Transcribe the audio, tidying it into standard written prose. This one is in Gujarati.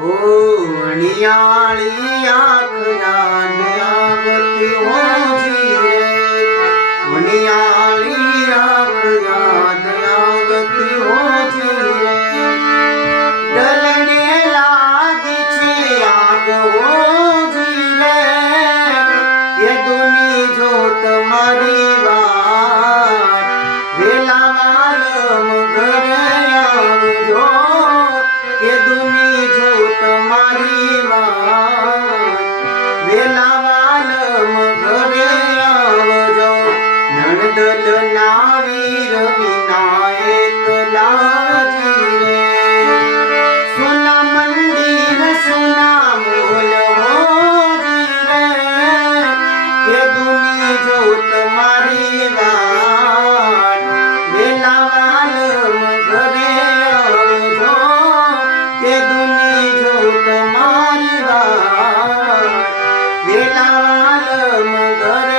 ઓ નિયાળી આંખ યાદ આવતી હોજી રે, નિયાળી આંખ યાદ આવતી હોજી રે, ડલને લાગી છે આગ હોજી રે, કે દુની જો તમારી વાત વેલા વાલમ ઘરે આવજો, કે દુની જો તમારી વાત વેલા વાલમ ઘરે આવજો, નણદલ ના વીર વિનાયક લાજી રે, સોના મંદિર સોના મોલ હોજી રે, કે દુની જો તમારી વાત વેલા વાલમ ઘરે આવજો, કે દુની જો તમારી વાત વેલા વાલમ ઘરે